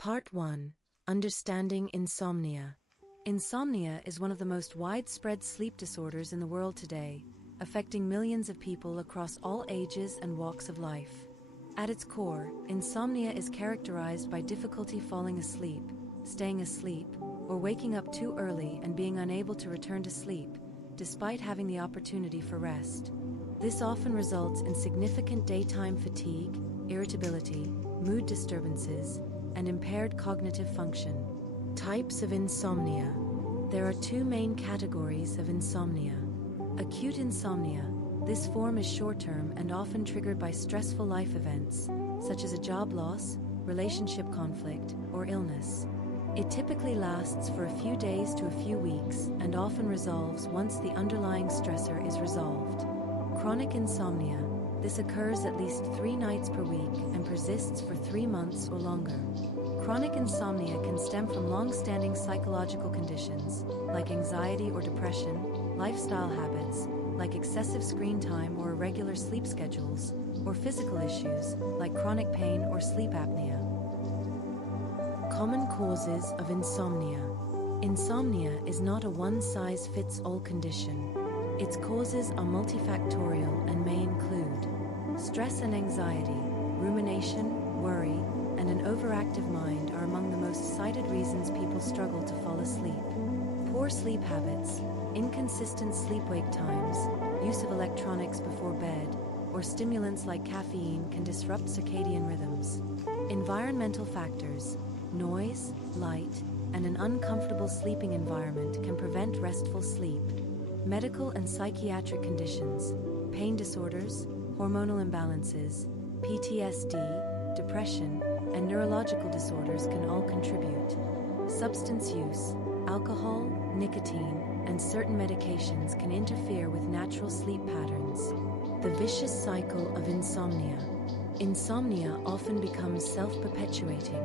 Part 1. Understanding Insomnia. Insomnia is one of the most widespread sleep disorders in the world today, affecting millions of people across all ages and walks of life. At its core, insomnia is characterized by difficulty falling asleep, staying asleep, or waking up too early and being unable to return to sleep, despite having the opportunity for rest. This often results in significant daytime fatigue, irritability, mood disturbances, and impaired cognitive function. Types of insomnia. There are two main categories of insomnia. Acute insomnia. This form is short-term and often triggered by stressful life events, such as a job loss, relationship conflict, or illness. It typically lasts for a few days to a few weeks and often resolves once the underlying stressor is resolved. Chronic insomnia. This occurs at least 3 nights per week and persists for 3 months or longer. Chronic insomnia can stem from long-standing psychological conditions, like anxiety or depression, lifestyle habits, like excessive screen time or irregular sleep schedules, or physical issues, like chronic pain or sleep apnea. Common causes of insomnia. Insomnia is not a one-size-fits-all condition. Its causes are multifactorial and may include stress and anxiety, rumination, worry, and an overactive mind are among the most cited reasons people struggle to fall asleep. Poor sleep habits, inconsistent sleep-wake times, use of electronics before bed, or stimulants like caffeine can disrupt circadian rhythms. Environmental factors, noise, light, and an uncomfortable sleeping environment can prevent restful sleep. Medical and psychiatric conditions, pain disorders, hormonal imbalances, PTSD, depression, and neurological disorders can all contribute. Substance use, alcohol, nicotine, and certain medications can interfere with natural sleep patterns. The vicious cycle of insomnia. Insomnia often becomes self-perpetuating.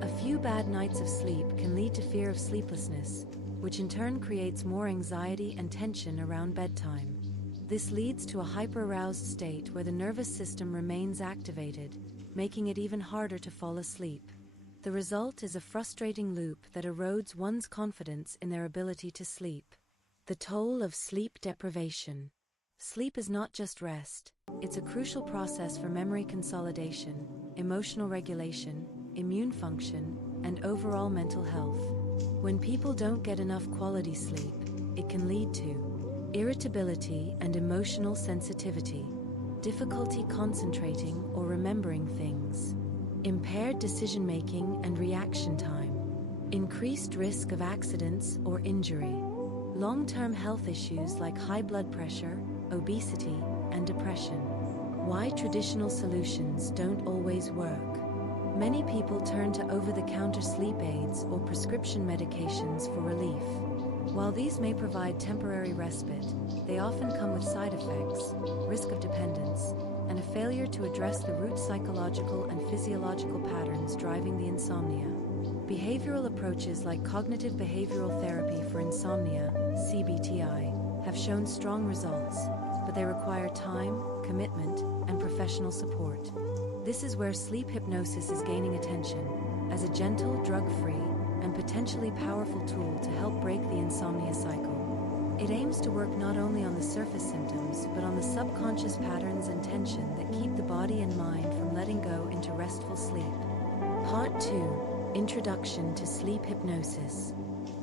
A few bad nights of sleep can lead to fear of sleeplessness, which in turn creates more anxiety and tension around bedtime. This leads to a hyper-aroused state where the nervous system remains activated, making it even harder to fall asleep. The result is a frustrating loop that erodes one's confidence in their ability to sleep. The toll of sleep deprivation. Sleep is not just rest, it's a crucial process for memory consolidation, emotional regulation, immune function, and overall mental health. When people don't get enough quality sleep, it can lead to irritability and emotional sensitivity, difficulty concentrating or remembering things, impaired decision-making and reaction time, increased risk of accidents or injury, long-term health issues like high blood pressure, obesity, and depression. Why traditional solutions don't always work. Many people turn to over-the-counter sleep aids or prescription medications for relief. While these may provide temporary respite, they often come with side effects, risk of dependence, and a failure to address the root psychological and physiological patterns driving the insomnia. Behavioral approaches like cognitive behavioral therapy for insomnia, CBTI, have shown strong results, but they require time, commitment, and professional support. This is where sleep hypnosis is gaining attention, as a gentle, drug-free, and potentially powerful tool to help break the insomnia cycle. It aims to work not only on the surface symptoms, but on the subconscious patterns and tension that keep the body and mind from letting go into restful sleep. Part 2. Introduction to sleep hypnosis.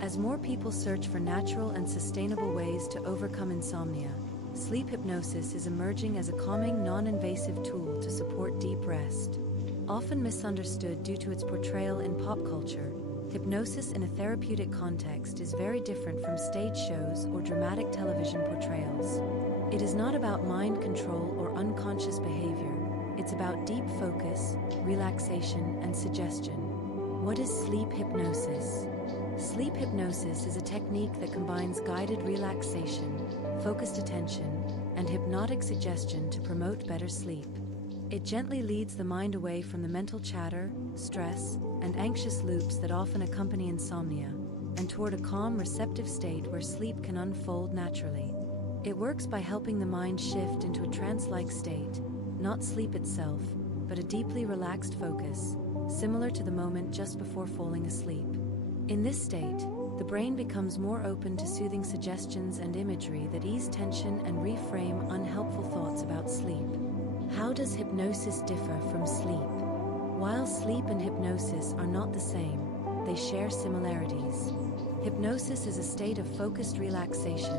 As more people search for natural and sustainable ways to overcome insomnia, sleep hypnosis is emerging as a calming, non-invasive tool to support deep rest. Often misunderstood due to its portrayal in pop culture, hypnosis in a therapeutic context is very different from stage shows or dramatic television portrayals. It is not about mind control or unconscious behavior. It's about deep focus, relaxation, and suggestion. What is sleep hypnosis? Sleep hypnosis is a technique that combines guided relaxation, focused attention, and hypnotic suggestion to promote better sleep. It gently leads the mind away from the mental chatter, stress, and anxious loops that often accompany insomnia, and toward a calm, receptive state where sleep can unfold naturally. It works by helping the mind shift into a trance-like state, not sleep itself, but a deeply relaxed focus, similar to the moment just before falling asleep. In this state, the brain becomes more open to soothing suggestions and imagery that ease tension and reframe unhelpful thoughts about sleep. How does hypnosis differ from sleep? While sleep and hypnosis are not the same, they share similarities. Hypnosis is a state of focused relaxation,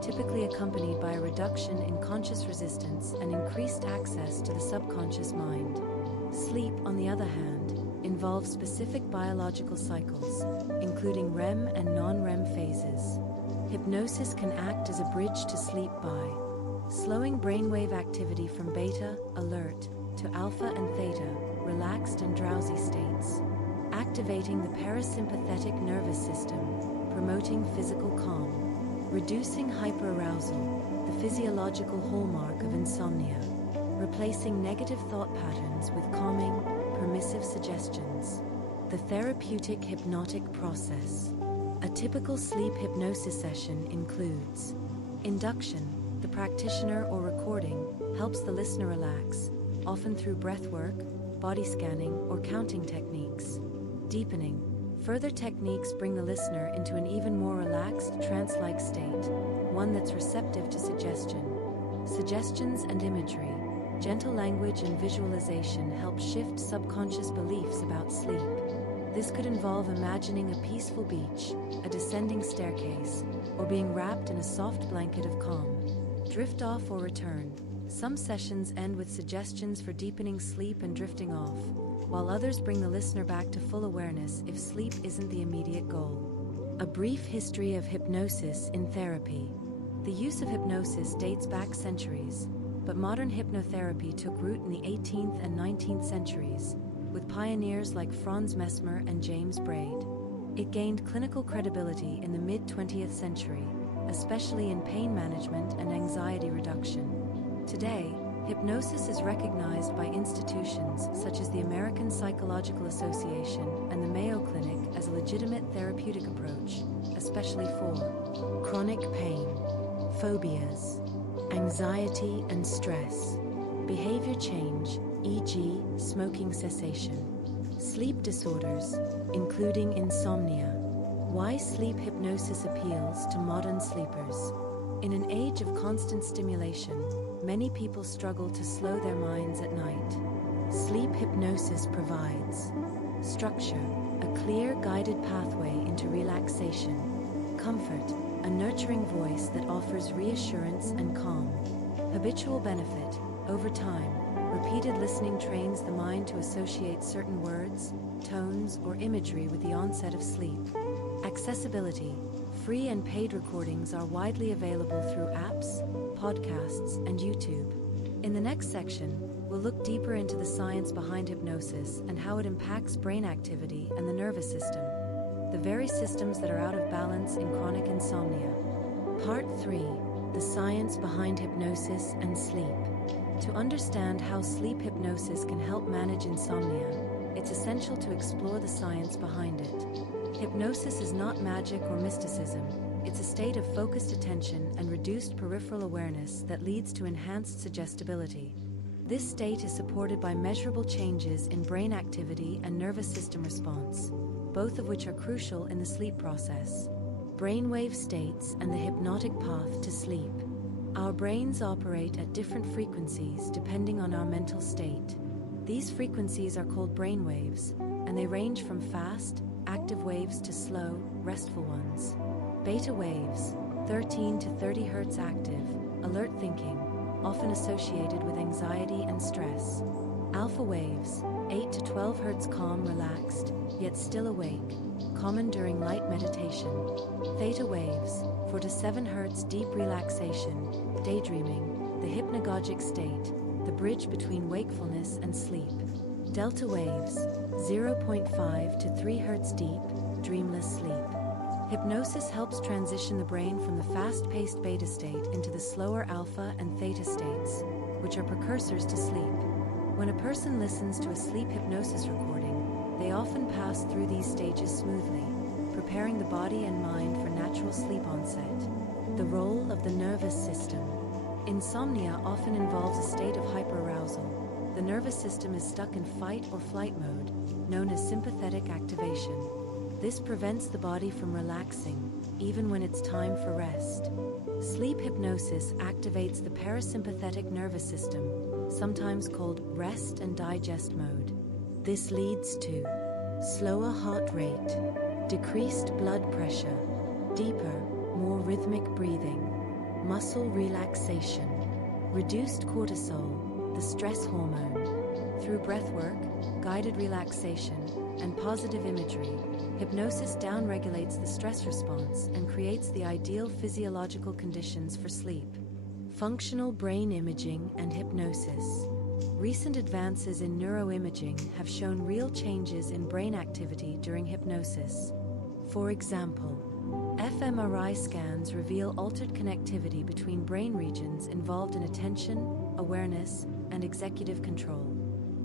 typically accompanied by a reduction in conscious resistance and increased access to the subconscious mind. Sleep, on the other hand, involves specific biological cycles, including REM and non-REM phases. Hypnosis can act as a bridge to sleep by slowing brainwave activity from beta, alert, to alpha and theta, relaxed and drowsy states, activating the parasympathetic nervous system, promoting physical calm, reducing hyperarousal, the physiological hallmark of insomnia, replacing negative thought patterns with calming, permissive suggestions. The therapeutic hypnotic process. A typical sleep hypnosis session includes induction. The practitioner or recording helps the listener relax, often through breath work, body scanning, or counting techniques. Deepening. Further techniques bring the listener into an even more relaxed, trance-like state, one that's receptive to suggestion. Suggestions and imagery. Gentle language and visualization help shift subconscious beliefs about sleep. This could involve imagining a peaceful beach, a descending staircase, or being wrapped in a soft blanket of calm. Drift off or return. Some sessions end with suggestions for deepening sleep and drifting off, while others bring the listener back to full awareness if sleep isn't the immediate goal. A brief history of hypnosis in therapy. The use of hypnosis dates back centuries, but modern hypnotherapy took root in the 18th and 19th centuries, with pioneers like Franz Mesmer and James Braid. It gained clinical credibility in the mid-20th century, especially in pain management and anxiety reduction. Today, hypnosis is recognized by institutions such as the American Psychological Association and the Mayo Clinic as a legitimate therapeutic approach, especially for chronic pain, phobias, anxiety and stress, behavior change, e.g., smoking cessation, sleep disorders, including insomnia. Why sleep hypnosis appeals to modern sleepers. In an age of constant stimulation, many people struggle to slow their minds at night. Sleep hypnosis provides structure, a clear, guided pathway into relaxation, comfort, a nurturing voice that offers reassurance and calm, habitual benefit. Over time, repeated listening trains the mind to associate certain words, tones, or imagery with the onset of sleep. Accessibility. Free and paid recordings are widely available through apps, podcasts, and YouTube. In the next section, we'll look deeper into the science behind hypnosis and how it impacts brain activity and the nervous system, the very systems that are out of balance in chronic insomnia. Part 3. The science behind hypnosis and sleep. To understand how sleep hypnosis can help manage insomnia, it's essential to explore the science behind it. Hypnosis is not magic or mysticism. It's a state of focused attention and reduced peripheral awareness that leads to enhanced suggestibility. This state is supported by measurable changes in brain activity and nervous system response, both of which are crucial in the sleep process. Brainwave states and the hypnotic path to sleep. Our brains operate at different frequencies depending on our mental state. These frequencies are called brainwaves, and they range from fast, active waves to slow, restful ones. Beta waves, 13 to 30 Hz active, alert thinking, often associated with anxiety and stress. Alpha waves, 8 to 12 Hz calm, relaxed, yet still awake, common during light meditation. Theta waves, 4 to 7 Hz deep relaxation, daydreaming, the hypnagogic state, the bridge between wakefulness and sleep. Delta waves, 0.5 to 3 Hz deep, dreamless sleep. Hypnosis helps transition the brain from the fast-paced beta state into the slower alpha and theta states, which are precursors to sleep. When a person listens to a sleep hypnosis recording, they often pass through these stages smoothly, preparing the body and mind for natural sleep onset. The role of the nervous system. Insomnia often involves a state of hyperarousal. The nervous system is stuck in fight or flight mode, known as sympathetic activation. This prevents the body from relaxing, even when it's time for rest. Sleep hypnosis activates the parasympathetic nervous system, sometimes called rest and digest mode. This leads to slower heart rate, decreased blood pressure, deeper, more rhythmic breathing, muscle relaxation, reduced cortisol, the stress hormone. Through breathwork, guided relaxation, and positive imagery, hypnosis downregulates the stress response and creates the ideal physiological conditions for sleep. Functional brain imaging and hypnosis. Recent advances in neuroimaging have shown real changes in brain activity during hypnosis. For example, fMRI scans reveal altered connectivity between brain regions involved in attention, awareness, and executive control.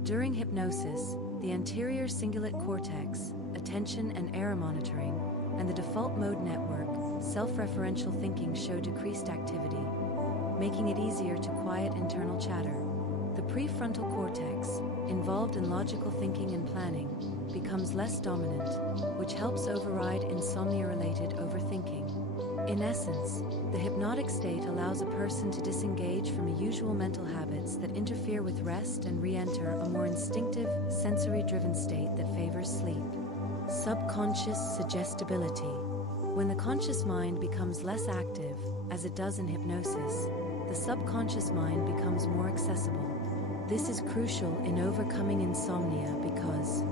During hypnosis, the anterior cingulate cortex, attention and error monitoring, and the default mode network, self-referential thinking show decreased activity, making it easier to quiet internal chatter. The prefrontal cortex, involved in logical thinking and planning, becomes less dominant, which helps override insomnia-related overthinking. In essence, the hypnotic state allows a person to disengage from usual mental habits that interfere with rest and re-enter a more instinctive, sensory-driven state that favors sleep. Subconscious suggestibility. When the conscious mind becomes less active, as it does in hypnosis, the subconscious mind becomes more accessible. This is crucial in overcoming insomnia because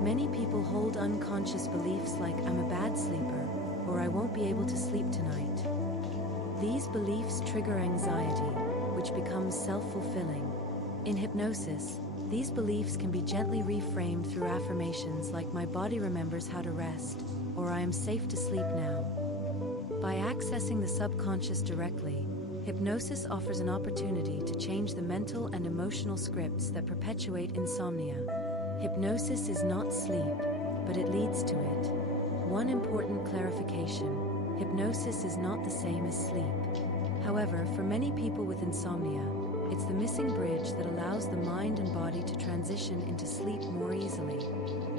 many people hold unconscious beliefs like "I'm a bad sleeper" or "I won't be able to sleep tonight." These beliefs trigger anxiety, which becomes self-fulfilling. In hypnosis, these beliefs can be gently reframed through affirmations like "My body remembers how to rest" or "I am safe to sleep now." By accessing the subconscious directly, hypnosis offers an opportunity to change the mental and emotional scripts that perpetuate insomnia. Hypnosis is not sleep, but it leads to it. One important clarification: hypnosis is not the same as sleep. However, for many people with insomnia, it's the missing bridge that allows the mind and body to transition into sleep more easily.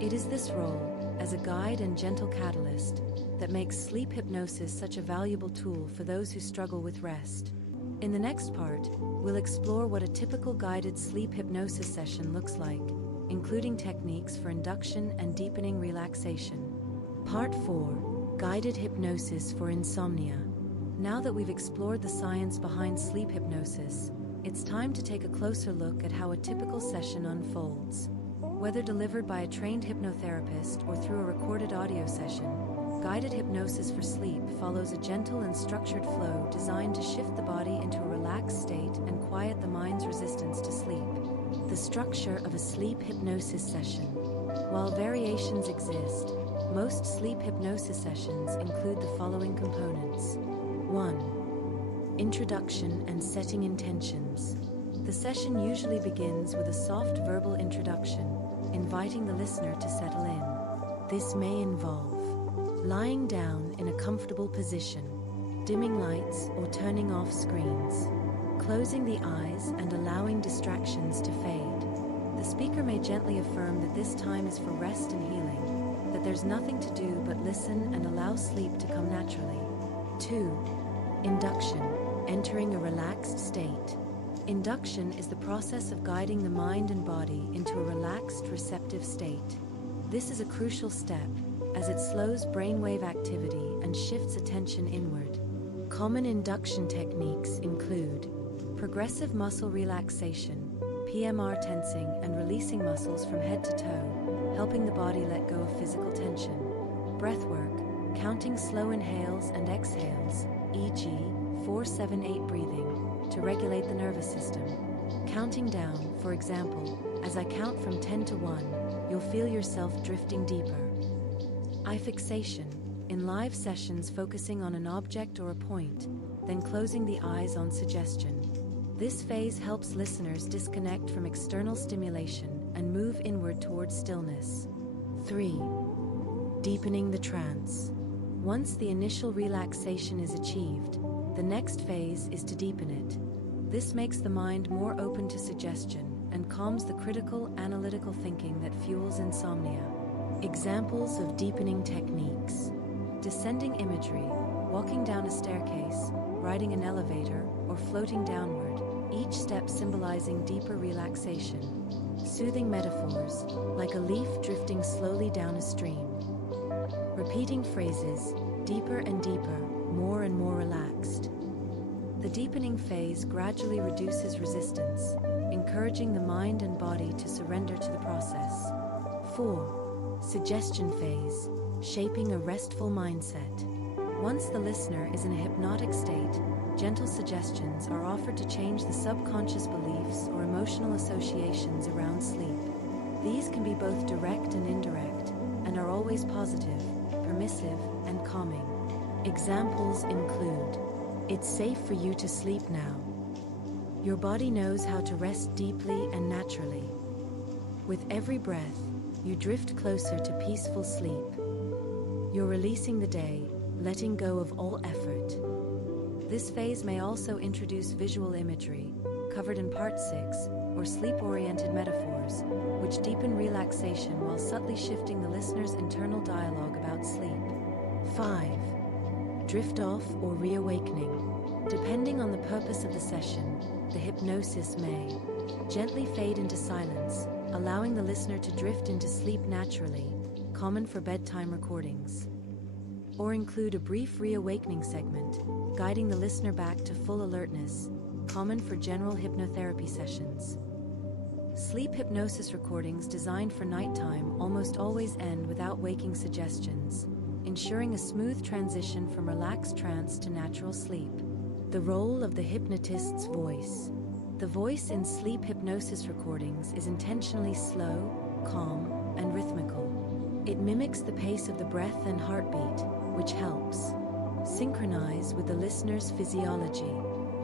It is this role, as a guide and gentle catalyst, that makes sleep hypnosis such a valuable tool for those who struggle with rest. In the next part, we'll explore what a typical guided sleep hypnosis session looks like, including techniques for induction and deepening relaxation. Part 4. Guided hypnosis for insomnia. Now that we've explored the science behind sleep hypnosis, it's time to take a closer look at how a typical session unfolds. Whether delivered by a trained hypnotherapist or through a recorded audio session, guided hypnosis for sleep follows a gentle and structured flow designed to shift the body into a relaxed state and quiet the mind's resistance to sleep. The structure of a sleep hypnosis session. While variations exist, most sleep hypnosis sessions include the following components. 1. Introduction and setting intentions. The session usually begins with a soft verbal introduction, inviting the listener to settle in. This may involve lying down in a comfortable position, dimming lights or turning off screens, closing the eyes and allowing distractions to fade. The speaker may gently affirm that this time is for rest and healing, that there's nothing to do but listen and allow sleep to come naturally. 2. Induction, entering a relaxed state. Induction is the process of guiding the mind and body into a relaxed, receptive state. This is a crucial step, as it slows brainwave activity and shifts attention inward. Common induction techniques include progressive muscle relaxation, PMR tensing and releasing muscles from head to toe, helping the body let go of physical tension. Breathwork, counting slow inhales and exhales, e.g., 4-7-8 breathing, to regulate the nervous system. Counting down, for example, as I count from 10 to 1, you'll feel yourself drifting deeper. Eye fixation, in live sessions focusing on an object or a point, then closing the eyes on suggestion. This phase helps listeners disconnect from external stimulation and move inward towards stillness. 3. Deepening the trance. Once the initial relaxation is achieved, the next phase is to deepen it. This makes the mind more open to suggestion, and calms the critical, analytical thinking that fuels insomnia. Examples of deepening techniques: descending imagery, walking down a staircase, riding an elevator, or floating downward, each step symbolizing deeper relaxation. Soothing metaphors, like a leaf drifting slowly down a stream. Repeating phrases, deeper and deeper, more and more relaxed. The deepening phase gradually reduces resistance, encouraging the mind and body to surrender to the process. 4. Suggestion phase, shaping a restful mindset. Once the listener is in a hypnotic state, gentle suggestions are offered to change the subconscious beliefs or emotional associations around sleep. These can be both direct and indirect, and are always positive, permissive, and calming. Examples include: it's safe for you to sleep now. Your body knows how to rest deeply and naturally. With every breath, you drift closer to peaceful sleep. You're releasing the day, letting go of all effort. This phase may also introduce visual imagery, covered in Part 6, or sleep-oriented metaphors, which deepen relaxation while subtly shifting the listener's internal dialogue about sleep. 5. Drift off or reawakening. Depending on the purpose of the session, the hypnosis may gently fade into silence, allowing the listener to drift into sleep naturally, common for bedtime recordings. Or include a brief reawakening segment, guiding the listener back to full alertness, common for general hypnotherapy sessions. Sleep hypnosis recordings designed for nighttime almost always end without waking suggestions, ensuring a smooth transition from relaxed trance to natural sleep. The role of the hypnotist's voice. The voice in sleep hypnosis recordings is intentionally slow, calm, and rhythmical. It mimics the pace of the breath and heartbeat, which helps synchronize with the listener's physiology,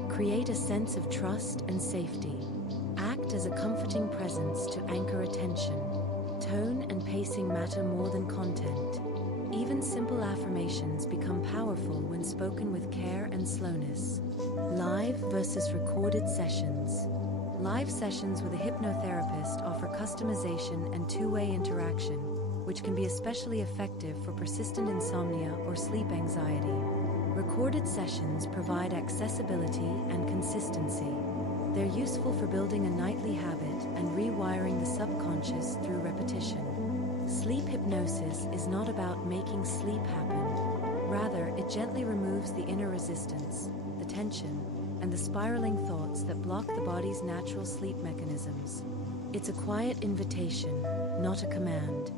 create a sense of trust and safety, act as a comforting presence to anchor attention. Tone and pacing matter more than content. Even simple affirmations become powerful when spoken with care and slowness. Live versus recorded sessions. Live sessions with a hypnotherapist offer customization and two-way interaction, which can be especially effective for persistent insomnia or sleep anxiety. Recorded sessions provide accessibility and consistency. They're useful for building a nightly habit and rewiring the subconscious through repetition. Sleep hypnosis is not about making sleep happen. Rather, it gently removes the inner resistance, the tension, and the spiraling thoughts that block the body's natural sleep mechanisms. It's a quiet invitation, not a command.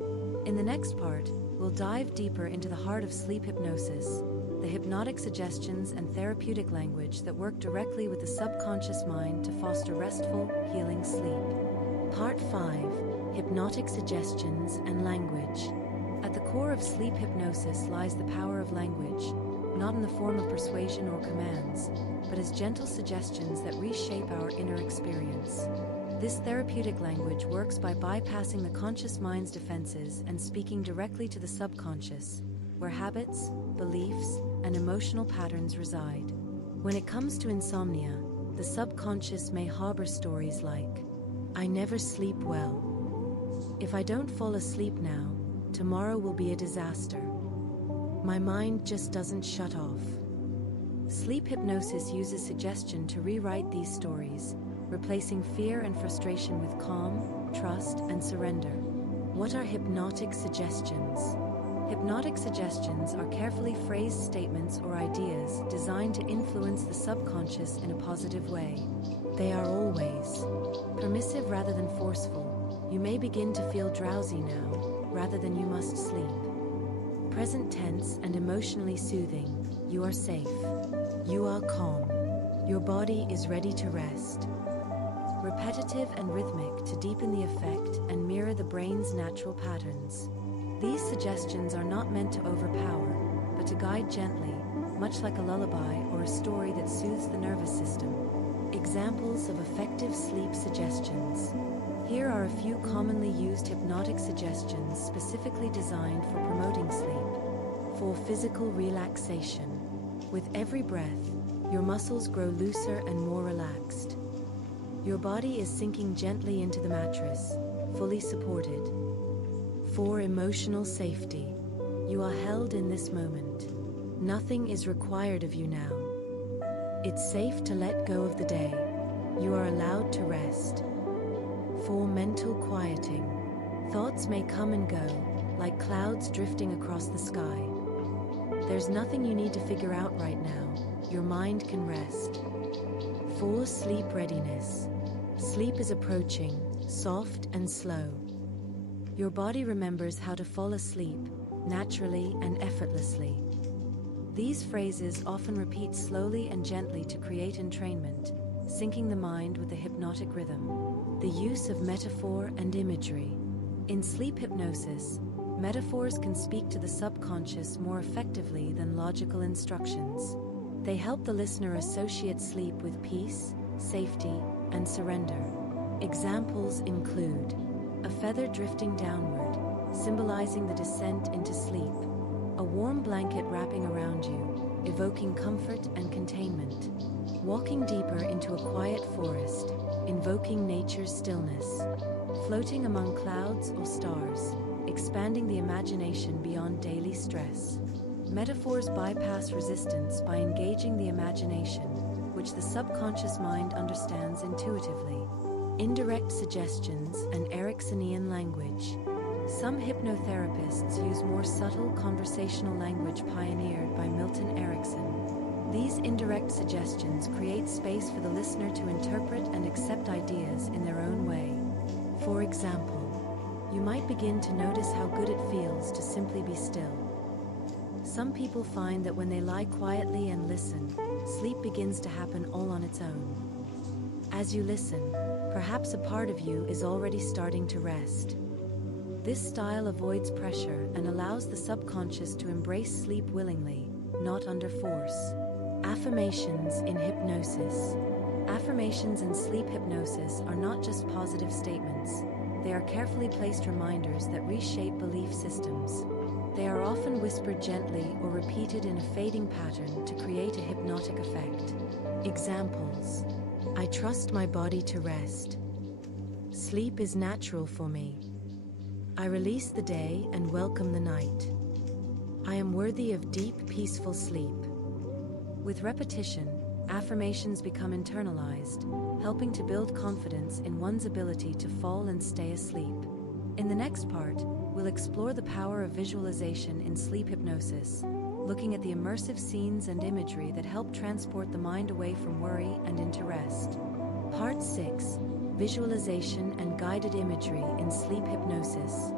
In the next part, we'll dive deeper into the heart of sleep hypnosis, the hypnotic suggestions and therapeutic language that work directly with the subconscious mind to foster restful, healing sleep. Part 5. Hypnotic suggestions and language. At the core of sleep hypnosis lies the power of language, not in the form of persuasion or commands, but as gentle suggestions that reshape our inner experience. This therapeutic language works by bypassing the conscious mind's defenses and speaking directly to the subconscious, where habits, beliefs, and emotional patterns reside. When it comes to insomnia, the subconscious may harbor stories like, "I never sleep well. If I don't fall asleep now, tomorrow will be a disaster. My mind just doesn't shut off." Sleep hypnosis uses suggestion to rewrite these stories, replacing fear and frustration with calm, trust, and surrender. What are hypnotic suggestions? Hypnotic suggestions are carefully phrased statements or ideas designed to influence the subconscious in a positive way. They are always permissive rather than forceful. You may begin to feel drowsy now, rather than "you must sleep." Present tense and emotionally soothing. You are safe. You are calm. Your body is ready to rest. Repetitive and rhythmic to deepen the effect and mirror the brain's natural patterns. These suggestions are not meant to overpower, but to guide gently, much like a lullaby or a story that soothes the nervous system. Examples of effective sleep suggestions. Here are a few commonly used hypnotic suggestions specifically designed for promoting sleep. For physical relaxation. With every breath, your muscles grow looser and more relaxed. Your body is sinking gently into the mattress, fully supported. 4. Emotional safety. You are held in this moment. Nothing is required of you now. It's safe to let go of the day. You are allowed to rest. 4. Mental quieting. Thoughts may come and go, like clouds drifting across the sky. There's nothing you need to figure out right now. Your mind can rest. 4. Sleep readiness. Sleep is approaching, soft and slow. Your body remembers how to fall asleep, naturally and effortlessly. These phrases often repeat slowly and gently to create entrainment, syncing the mind with the hypnotic rhythm. The use of metaphor and imagery. In sleep hypnosis, metaphors can speak to the subconscious more effectively than logical instructions. They help the listener associate sleep with peace, safety, and surrender. Examples include a feather drifting downward, symbolizing the descent into sleep. A warm blanket wrapping around you, evoking comfort and containment. Walking deeper into a quiet forest, invoking nature's stillness. Floating among clouds or stars, expanding the imagination beyond daily stress. Metaphors bypass resistance by engaging the imagination, which the subconscious mind understands intuitively. Indirect suggestions and Ericksonian language. Some hypnotherapists use more subtle conversational language pioneered by Milton Erickson. These indirect suggestions create space for the listener to interpret and accept ideas in their own way. For example, you might begin to notice how good it feels to simply be still. Some people find that when they lie quietly and listen, sleep begins to happen all on its own. As you listen, perhaps a part of you is already starting to rest. This style avoids pressure and allows the subconscious to embrace sleep willingly, not under force. Affirmations in hypnosis. Affirmations in sleep hypnosis are not just positive statements. They are carefully placed reminders that reshape belief systems. They are often whispered gently or repeated in a fading pattern to create a hypnotic effect. Examples: I trust my body to rest. Sleep is natural for me. I release the day and welcome the night. I am worthy of deep, peaceful sleep. With repetition, affirmations become internalized, helping to build confidence in one's ability to fall and stay asleep. In the next part, we'll explore the power of visualization in sleep hypnosis, looking at the immersive scenes and imagery that help transport the mind away from worry and into rest. Part 6. Visualization and guided imagery in sleep hypnosis.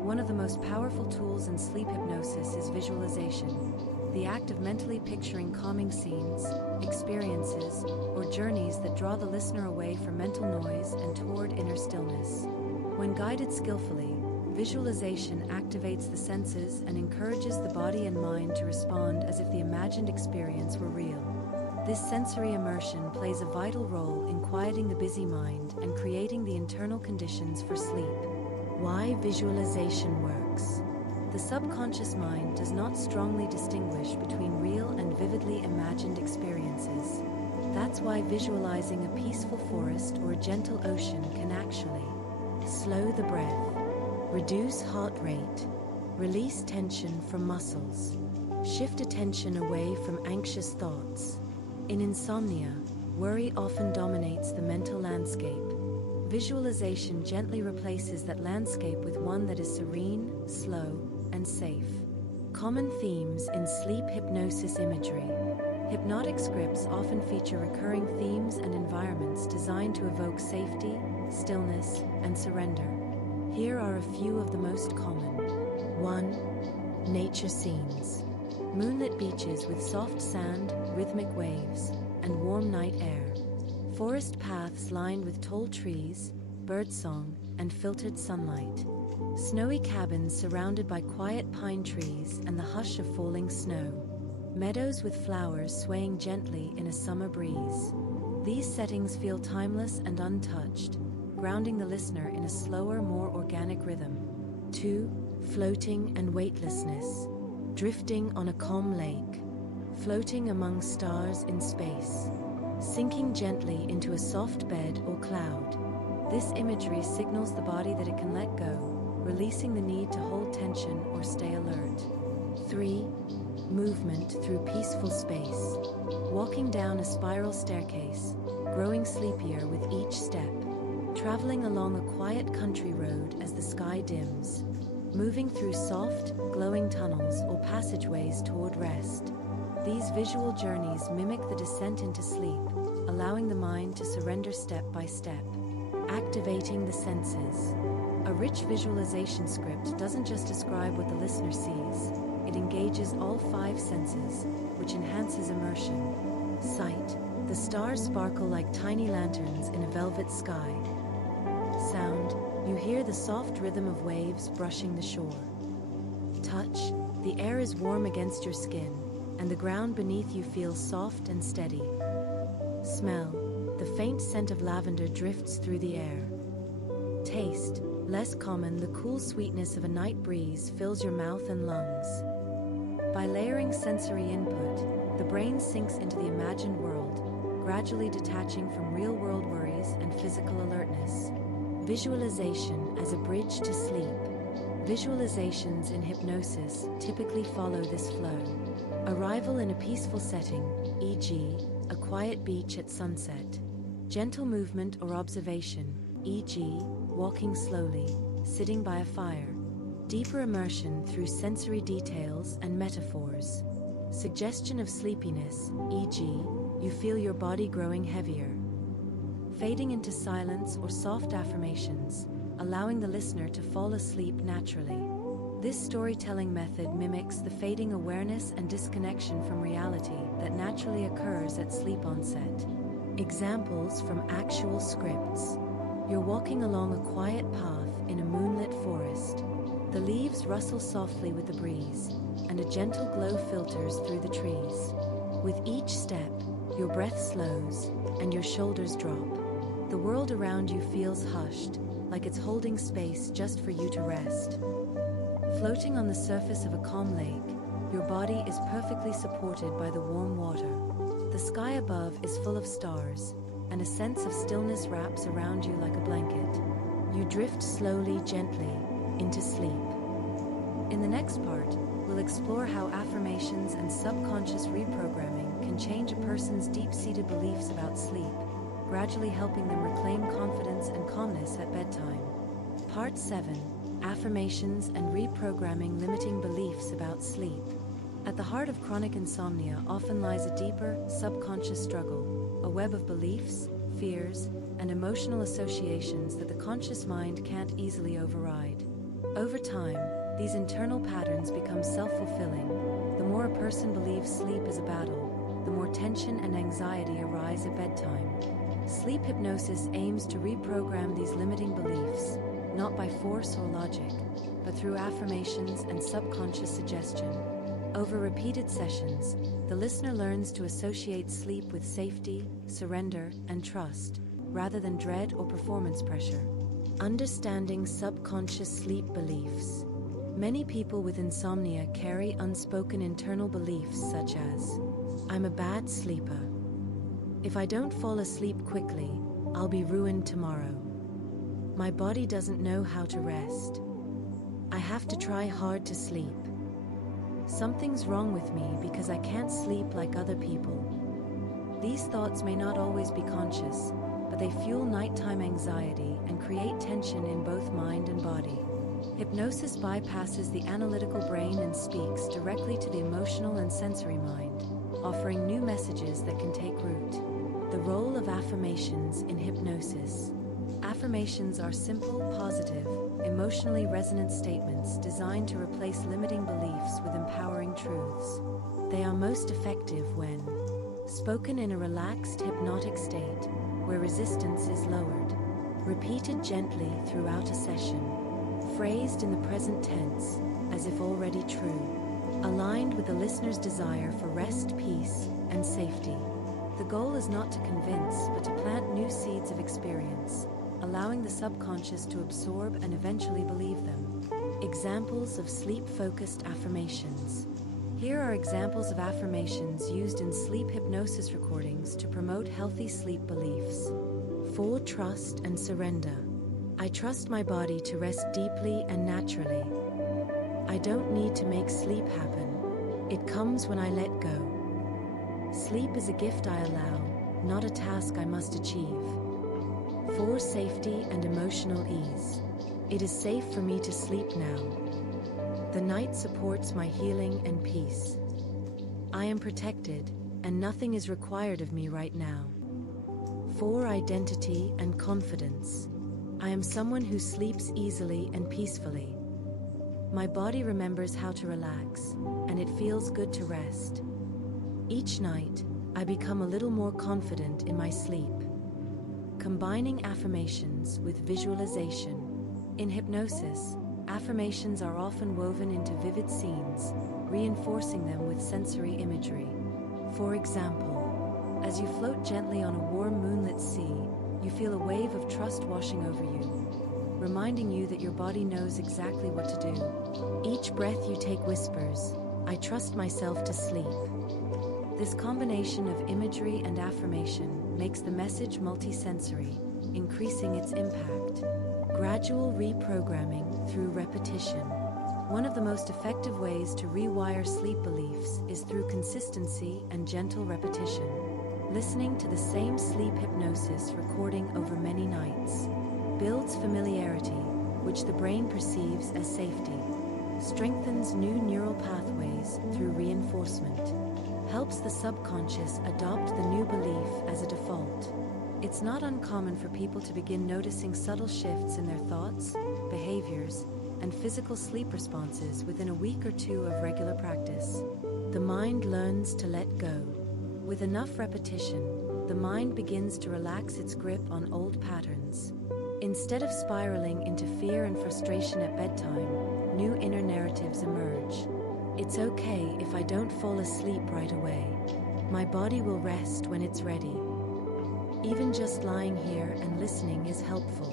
One of the most powerful tools in sleep hypnosis is visualization, the act of mentally picturing calming scenes, experiences, or journeys that draw the listener away from mental noise and toward inner stillness. When guided skillfully, visualization activates the senses and encourages the body and mind to respond as if the imagined experience were real. This sensory immersion plays a vital role in quieting the busy mind and creating the internal conditions for sleep. Why visualization works. The subconscious mind does not strongly distinguish between real and vividly imagined experiences. That's why visualizing a peaceful forest or a gentle ocean can actually slow the breath, reduce heart rate, release tension from muscles, shift attention away from anxious thoughts. In insomnia, worry often dominates the mental landscape. Visualization gently replaces that landscape with one that is serene, slow, and safe. Common themes in sleep hypnosis imagery. Hypnotic scripts often feature recurring themes and environments designed to evoke safety, stillness, and surrender. Here are a few of the most common. 1. Nature scenes. Moonlit beaches with soft sand, rhythmic waves, and warm night air. Forest paths lined with tall trees, birdsong, and filtered sunlight. Snowy cabins surrounded by quiet pine trees and the hush of falling snow. Meadows with flowers swaying gently in a summer breeze. These settings feel timeless and untouched, grounding the listener in a slower, more organic rhythm. 2. Floating and weightlessness. Drifting on a calm lake. Floating among stars in space. sinking gently into a soft bed or cloud. This imagery signals the body that it can let go, releasing the need to hold tension or stay alert. 3. Movement through peaceful space. Walking down a spiral staircase, growing sleepier with each step. Traveling along a quiet country road as the sky dims. Moving through soft, glowing tunnels or passageways toward rest. These visual journeys mimic the descent into sleep, allowing the mind to surrender step by step. Activating the senses. A rich visualization script doesn't just describe what the listener sees, it engages all 5 senses, which enhances immersion. Sight. The stars sparkle like tiny lanterns in a velvet sky. Sound. You hear the soft rhythm of waves brushing the shore. Touch. The air is warm against your skin, and the ground beneath you feels soft and steady. Smell. The faint scent of lavender drifts through the air. Taste. Less common, the cool sweetness of a night breeze fills your mouth and lungs. By layering sensory input, the brain sinks into the imagined world, gradually detaching from real-world worries and physical alertness. Visualization as a bridge to sleep. Visualizations in hypnosis typically follow this flow. Arrival in a peaceful setting, e.g., a quiet beach at sunset. Gentle movement or observation, e.g., walking slowly, sitting by a fire. Deeper immersion through sensory details and metaphors. Suggestion of sleepiness, e.g., you feel your body growing heavier. Fading into silence or soft affirmations, allowing the listener to fall asleep naturally. This storytelling method mimics the fading awareness and disconnection from reality that naturally occurs at sleep onset. Examples from actual scripts. You're walking along a quiet path in a moonlit forest. The leaves rustle softly with the breeze, and a gentle glow filters through the trees. With each step, your breath slows, and your shoulders drop. The world around you feels hushed, like it's holding space just for you to rest. Floating on the surface of a calm lake, your body is perfectly supported by the warm water. The sky above is full of stars, and a sense of stillness wraps around you like a blanket. You drift slowly, gently, into sleep. In the next part, we'll explore how affirmations and subconscious reprogramming can change a person's deep-seated beliefs about sleep, gradually helping them reclaim confidence and calmness at bedtime. Part 7. Affirmations and reprogramming limiting beliefs about sleep. At the heart of chronic insomnia often lies a deeper, subconscious struggle, a web of beliefs, fears, and emotional associations that the conscious mind can't easily override. Over time, these internal patterns become self-fulfilling. The more a person believes sleep is a battle, the more tension and anxiety arise at bedtime. Sleep hypnosis aims to reprogram these limiting beliefs, not by force or logic, but through affirmations and subconscious suggestion. Over repeated sessions, the listener learns to associate sleep with safety, surrender, and trust, rather than dread or performance pressure. Understanding subconscious sleep beliefs. Many people with insomnia carry unspoken internal beliefs such as, "I'm a bad sleeper. If I don't fall asleep quickly, I'll be ruined tomorrow. My body doesn't know how to rest. I have to try hard to sleep. Something's wrong with me because I can't sleep like other people." These thoughts may not always be conscious, but they fuel nighttime anxiety and create tension in both mind and body. Hypnosis bypasses the analytical brain and speaks directly to the emotional and sensory mind, offering new messages that can take root. The role of affirmations in hypnosis. Affirmations are simple, positive, emotionally resonant statements designed to replace limiting beliefs with empowering truths. They are most effective when spoken in a relaxed, hypnotic state, where resistance is lowered, repeated gently throughout a session, phrased in the present tense, as if already true, aligned with the listener's desire for rest, peace, and safety. The goal is not to convince, but to plant new seeds of experience, allowing the subconscious to absorb and eventually believe them. Examples of sleep-focused affirmations. Here are examples of affirmations used in sleep hypnosis recordings to promote healthy sleep beliefs. 4. Trust and surrender. I trust my body to rest deeply and naturally. I don't need to make sleep happen. It comes when I let go. Sleep is a gift I allow, not a task I must achieve. 4. Safety and emotional ease. It is safe for me to sleep now. The night supports my healing and peace. I am protected, and nothing is required of me right now. 4. Identity and confidence. I am someone who sleeps easily and peacefully. My body remembers how to relax, and it feels good to rest. Each night, I become a little more confident in my sleep. Combining affirmations with visualization. In hypnosis, affirmations are often woven into vivid scenes, reinforcing them with sensory imagery. For example, as you float gently on a warm moonlit sea, you feel a wave of trust washing over you, reminding you that your body knows exactly what to do. Each breath you take whispers, "I trust myself to sleep." This combination of imagery and affirmation makes the message multisensory, increasing its impact. Gradual reprogramming through repetition. One of the most effective ways to rewire sleep beliefs is through consistency and gentle repetition. Listening to the same sleep hypnosis recording over many nights builds familiarity, which the brain perceives as safety, strengthens new neural pathways through reinforcement, helps the subconscious adopt the new belief as a default. It's not uncommon for people to begin noticing subtle shifts in their thoughts, behaviors, and physical sleep responses within a week or two of regular practice. The mind learns to let go. With enough repetition, the mind begins to relax its grip on old patterns. Instead of spiraling into fear and frustration at bedtime, new inner narratives emerge. It's okay if I don't fall asleep right away. My body will rest when it's ready. Even just lying here and listening is helpful.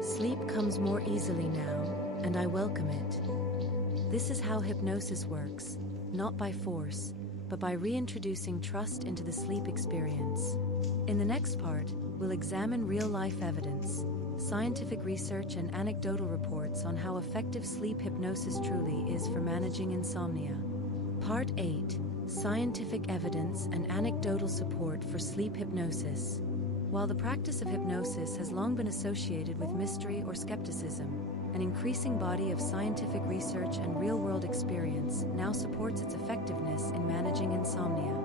Sleep comes more easily now, and I welcome it. This is how hypnosis works, not by force, but by reintroducing trust into the sleep experience. In the next part, we'll examine real-life evidence, scientific research, and anecdotal reports on how effective sleep hypnosis truly is for managing insomnia. Part 8. Scientific evidence and anecdotal support for sleep hypnosis. While the practice of hypnosis has long been associated with mystery or skepticism, an increasing body of scientific research and real-world experience now supports its effectiveness in managing insomnia.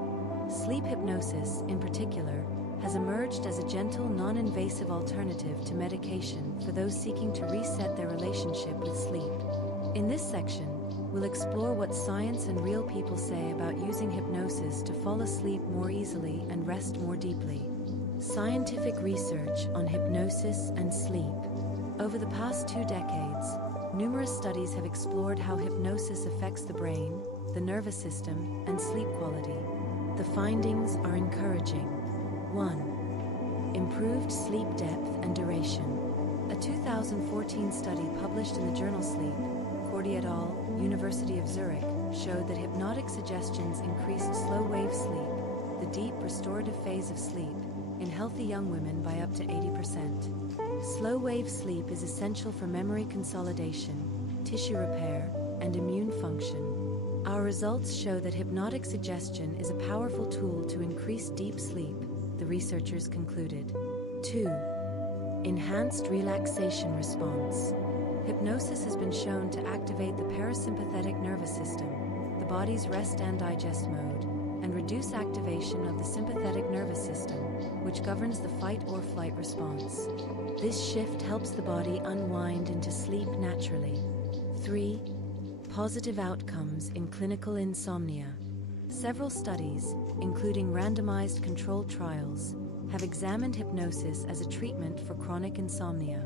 Sleep hypnosis, in particular, has emerged as a gentle, non-invasive alternative to medication for those seeking to reset their relationship with sleep. In this section, we'll explore what science and real people say about using hypnosis to fall asleep more easily and rest more deeply. Scientific research on hypnosis and sleep. Over the past 2 decades, numerous studies have explored how hypnosis affects the brain, the nervous system, and sleep quality. The findings are encouraging. 1. Improved sleep depth and duration. A 2014 study published in the journal Sleep, Cordy et al., University of Zurich, showed that hypnotic suggestions increased slow-wave sleep, the deep restorative phase of sleep, in healthy young women by up to 80%. Slow-wave sleep is essential for memory consolidation, tissue repair, and immune function. Our results show that hypnotic suggestion is a powerful tool to increase deep sleep, the researchers concluded. 2. Enhanced relaxation response. Hypnosis has been shown to activate the parasympathetic nervous system, the body's rest and digest mode, and reduce activation of the sympathetic nervous system, which governs the fight or flight response. This shift helps the body unwind into sleep naturally. 3. Positive outcomes in clinical insomnia. Several studies, including randomized controlled trials, have examined hypnosis as a treatment for chronic insomnia.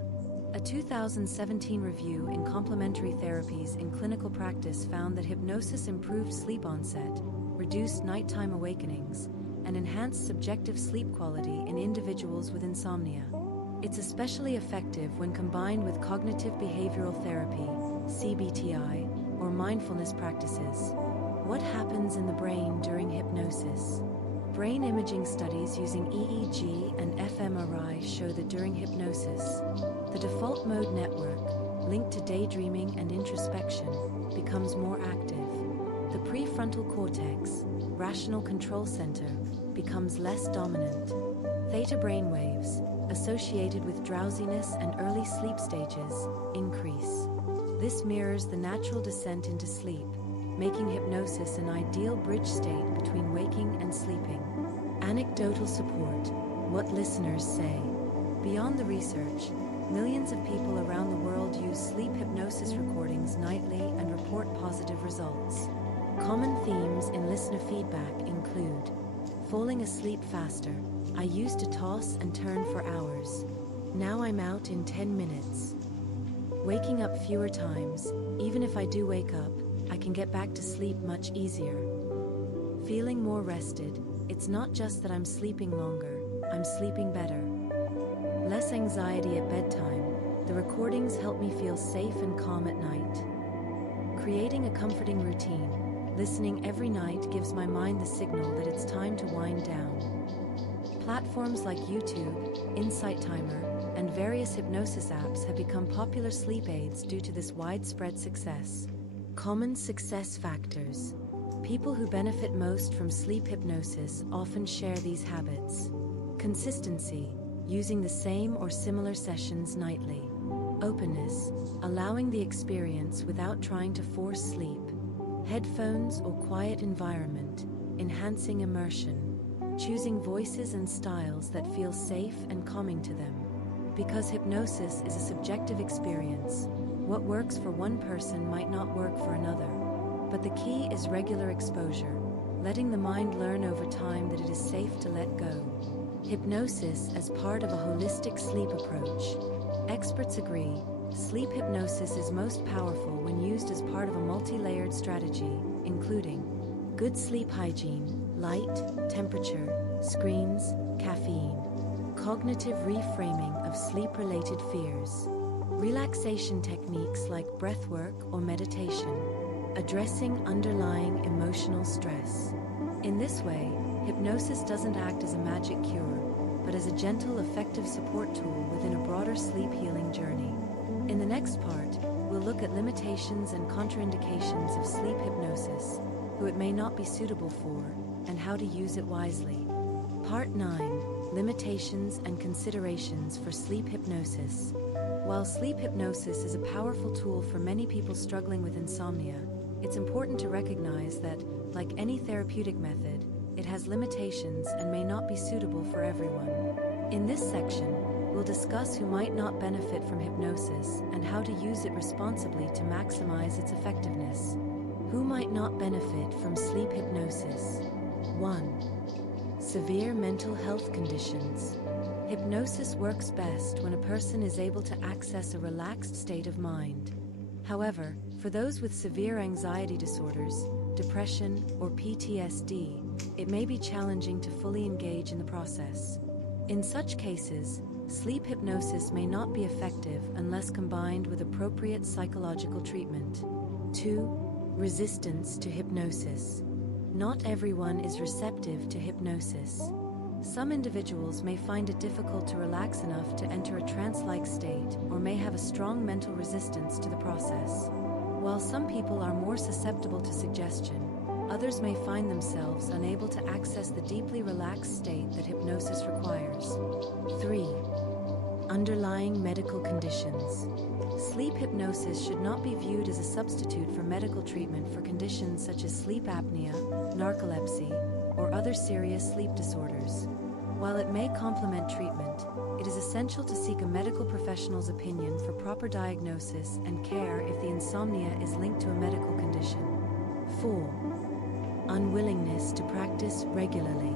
A 2017 review in Complementary Therapies in Clinical Practice found that hypnosis improved sleep onset, reduced nighttime awakenings, and enhanced subjective sleep quality in individuals with insomnia. It's especially effective when combined with cognitive behavioral therapy, CBTI, or mindfulness practices. What happens in the brain during hypnosis? Brain imaging studies using EEG and fMRI show that during hypnosis, the default mode network, linked to daydreaming and introspection, becomes more active. The prefrontal cortex, rational control center, becomes less dominant. Theta brainwaves, associated with drowsiness and early sleep stages, increase. This mirrors the natural descent into sleep, making hypnosis an ideal bridge state between waking and sleeping. Anecdotal support, what listeners say. Beyond the research, millions of people around the world use sleep hypnosis recordings nightly and report positive results. Common themes in listener feedback include falling asleep faster. I used to toss and turn for hours. Now I'm out in 10 minutes. Waking up fewer times. Even if I do wake up, I can get back to sleep much easier. Feeling more rested. It's not just that I'm sleeping longer, I'm sleeping better. Less anxiety at bedtime. The recordings help me feel safe and calm at night. Creating a comforting routine. Listening every night gives my mind the signal that it's time to wind down. Platforms like YouTube, Insight Timer, and various hypnosis apps have become popular sleep aids due to this widespread success. Common success factors. People who benefit most from sleep hypnosis often share these habits. Consistency, using the same or similar sessions nightly. Openness, allowing the experience without trying to force sleep. Headphones or quiet environment, enhancing immersion. Choosing voices and styles that feel safe and calming to them. Because hypnosis is a subjective experience, what works for one person might not work for another. But the key is regular exposure, letting the mind learn over time that it is safe to let go. Hypnosis as part of a holistic sleep approach. Experts agree, sleep hypnosis is most powerful when used as part of a multi-layered strategy, including good sleep hygiene, light, temperature, screens, caffeine, cognitive reframing of sleep-related fears, relaxation techniques like breathwork or meditation, addressing underlying emotional stress. In this way, hypnosis doesn't act as a magic cure, but as a gentle, effective support tool within a broader sleep healing journey. In the next part, we'll look at limitations and contraindications of sleep hypnosis, who it may not be suitable for, and how to use it wisely. Part 9. Limitations and considerations for sleep hypnosis. While sleep hypnosis is a powerful tool for many people struggling with insomnia, it's important to recognize that, like any therapeutic method, it has limitations and may not be suitable for everyone. In this section, we'll discuss who might not benefit from hypnosis and how to use it responsibly to maximize its effectiveness. Who might not benefit from sleep hypnosis? 1. Severe mental health conditions. Hypnosis works best when a person is able to access a relaxed state of mind. However, for those with severe anxiety disorders, depression, or PTSD, it may be challenging to fully engage in the process. In such cases, sleep hypnosis may not be effective unless combined with appropriate psychological treatment. 2. Resistance to hypnosis. Not everyone is receptive to hypnosis. Some individuals may find it difficult to relax enough to enter a trance-like state or may have a strong mental resistance to the process. While some people are more susceptible to suggestion, others may find themselves unable to access the deeply relaxed state that hypnosis requires. 3. Underlying medical conditions. Sleep hypnosis should not be viewed as a substitute for medical treatment for conditions such as sleep apnea, narcolepsy, or other serious sleep disorders. While it may complement treatment, it is essential to seek a medical professional's opinion for proper diagnosis and care if the insomnia is linked to a medical condition. 4. Unwillingness to practice regularly.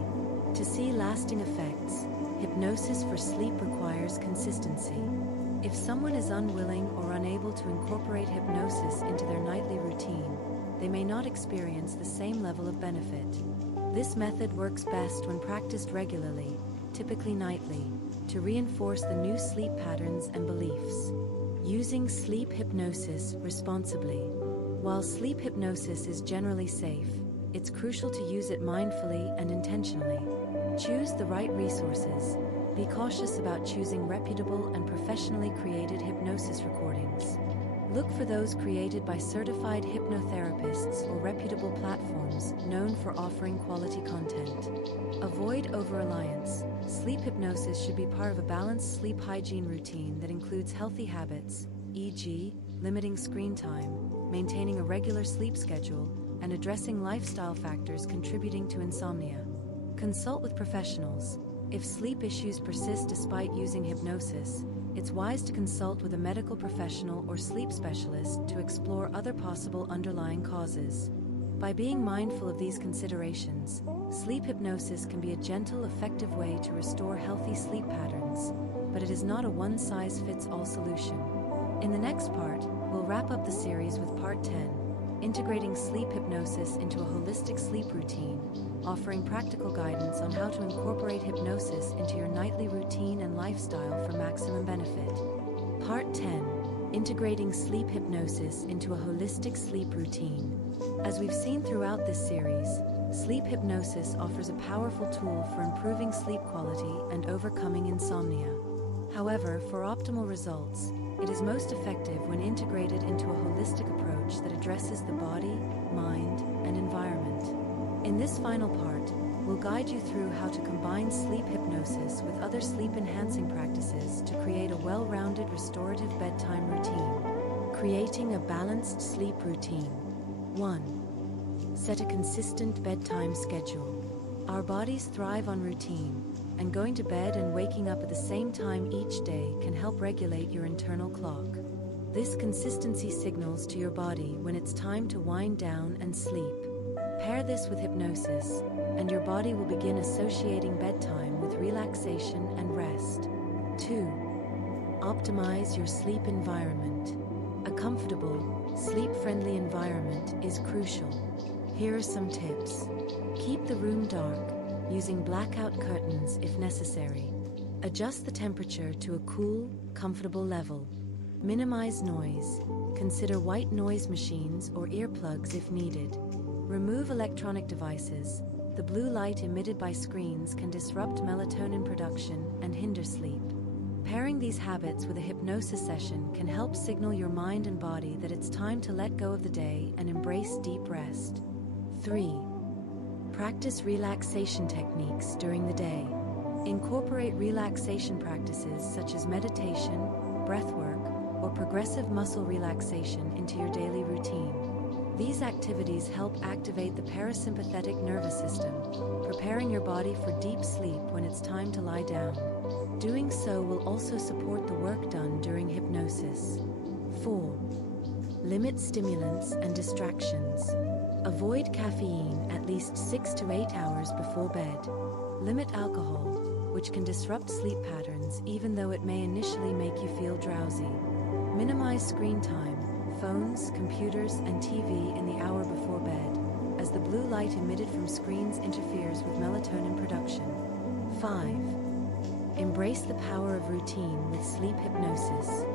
To see lasting effects, hypnosis for sleep requires consistency. If someone is unwilling or unable to incorporate hypnosis into their nightly routine, they may not experience the same level of benefit. This method works best when practiced regularly, typically nightly, to reinforce the new sleep patterns and beliefs. Using sleep hypnosis responsibly. While sleep hypnosis is generally safe, it's crucial to use it mindfully and intentionally. Choose the right resources. Be cautious about choosing reputable and professionally created hypnosis recordings. Look for those created by certified hypnotherapists or reputable platforms known for offering quality content. Avoid over-reliance. Sleep hypnosis should be part of a balanced sleep hygiene routine that includes healthy habits, e.g., limiting screen time, maintaining a regular sleep schedule, and addressing lifestyle factors contributing to insomnia. Consult with professionals. If sleep issues persist despite using hypnosis, it's wise to consult with a medical professional or sleep specialist to explore other possible underlying causes. By being mindful of these considerations, sleep hypnosis can be a gentle, effective way to restore healthy sleep patterns, but it is not a one-size-fits-all solution. In the next part, we'll wrap up the series with Part 10, integrating sleep hypnosis into a holistic sleep routine, offering practical guidance on how to incorporate hypnosis into your nightly routine and lifestyle for maximum benefit. Part 10, integrating sleep hypnosis into a holistic sleep routine. As we've seen throughout this series, sleep hypnosis offers a powerful tool for improving sleep quality and overcoming insomnia. However, for optimal results, it is most effective when integrated into a holistic approach that addresses the body, mind, and environment. In this final part, we'll guide you through how to combine sleep hypnosis with other sleep-enhancing practices to create a well-rounded restorative bedtime routine. Creating a balanced sleep routine. 1. Set a consistent bedtime schedule. Our bodies thrive on routine, and going to bed and waking up at the same time each day can help regulate your internal clock. This consistency signals to your body when it's time to wind down and sleep. Pair this with hypnosis, and your body will begin associating bedtime with relaxation and rest. 2. Optimize your sleep environment. A comfortable, sleep-friendly environment is crucial. Here are some tips. Keep the room dark, using blackout curtains if necessary. Adjust the temperature to a cool, comfortable level. Minimize noise. Consider white noise machines or earplugs if needed. Remove electronic devices. The blue light emitted by screens can disrupt melatonin production and hinder sleep. Pairing these habits with a hypnosis session can help signal your mind and body that it's time to let go of the day and embrace deep rest. 3. Practice relaxation techniques during the day. Incorporate relaxation practices such as meditation, breathwork, or progressive muscle relaxation into your daily routine. These activities help activate the parasympathetic nervous system, preparing your body for deep sleep when it's time to lie down. Doing so will also support the work done during hypnosis. 4. Limit stimulants and distractions. Avoid caffeine at least 6 to 8 hours before bed. Limit alcohol, which can disrupt sleep patterns even though it may initially make you feel drowsy. Minimize screen time, phones, computers, and TV in the hour before bed, as the blue light emitted from screens interferes with melatonin production. 5. Embrace the power of routine with sleep hypnosis.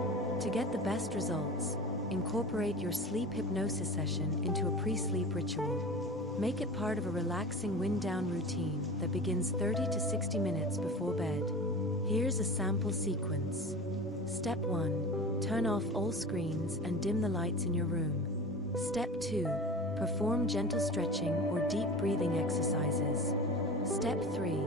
To get the best results, incorporate your sleep hypnosis session into a pre-sleep ritual. Make it part of a relaxing wind-down routine that begins 30 to 60 minutes before bed. Here's a sample sequence. Step 1. Turn off all screens and dim the lights in your room. Step 2. Perform gentle stretching or deep breathing exercises. Step 3.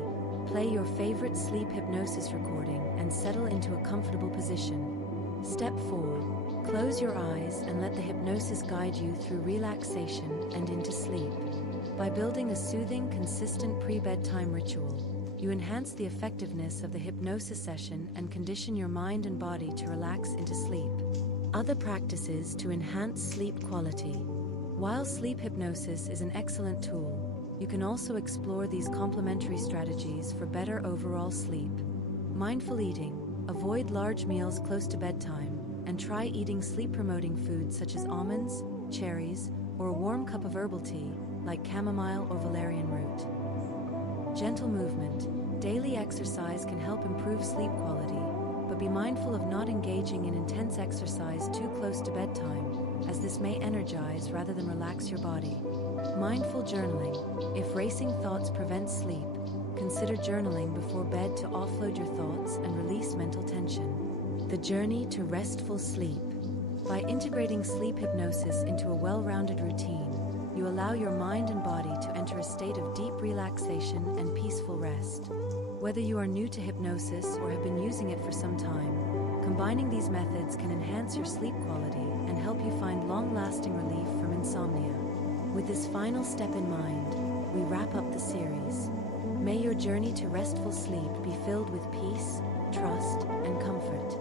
Play your favorite sleep hypnosis recording and settle into a comfortable position. Step 4. Close your eyes and let the hypnosis guide you through relaxation and into sleep. By building a soothing, consistent pre-bedtime ritual, you enhance the effectiveness of the hypnosis session and condition your mind and body to relax into sleep. Other practices to enhance sleep quality. While sleep hypnosis is an excellent tool, you can also explore these complementary strategies for better overall sleep. Mindful eating. Avoid large meals close to bedtime, and try eating sleep-promoting foods such as almonds, cherries, or a warm cup of herbal tea, like chamomile or valerian root. Gentle movement. Daily exercise can help improve sleep quality, but be mindful of not engaging in intense exercise too close to bedtime, as this may energize rather than relax your body. Mindful journaling. If racing thoughts prevent sleep, consider journaling before bed to offload your thoughts and release mental tension. The journey to restful sleep. By integrating sleep hypnosis into a well-rounded routine, you allow your mind and body to enter a state of deep relaxation and peaceful rest. Whether you are new to hypnosis or have been using it for some time, combining these methods can enhance your sleep quality and help you find long-lasting relief from insomnia. With this final step in mind, we wrap up the series. May your journey to restful sleep be filled with peace, trust, and comfort.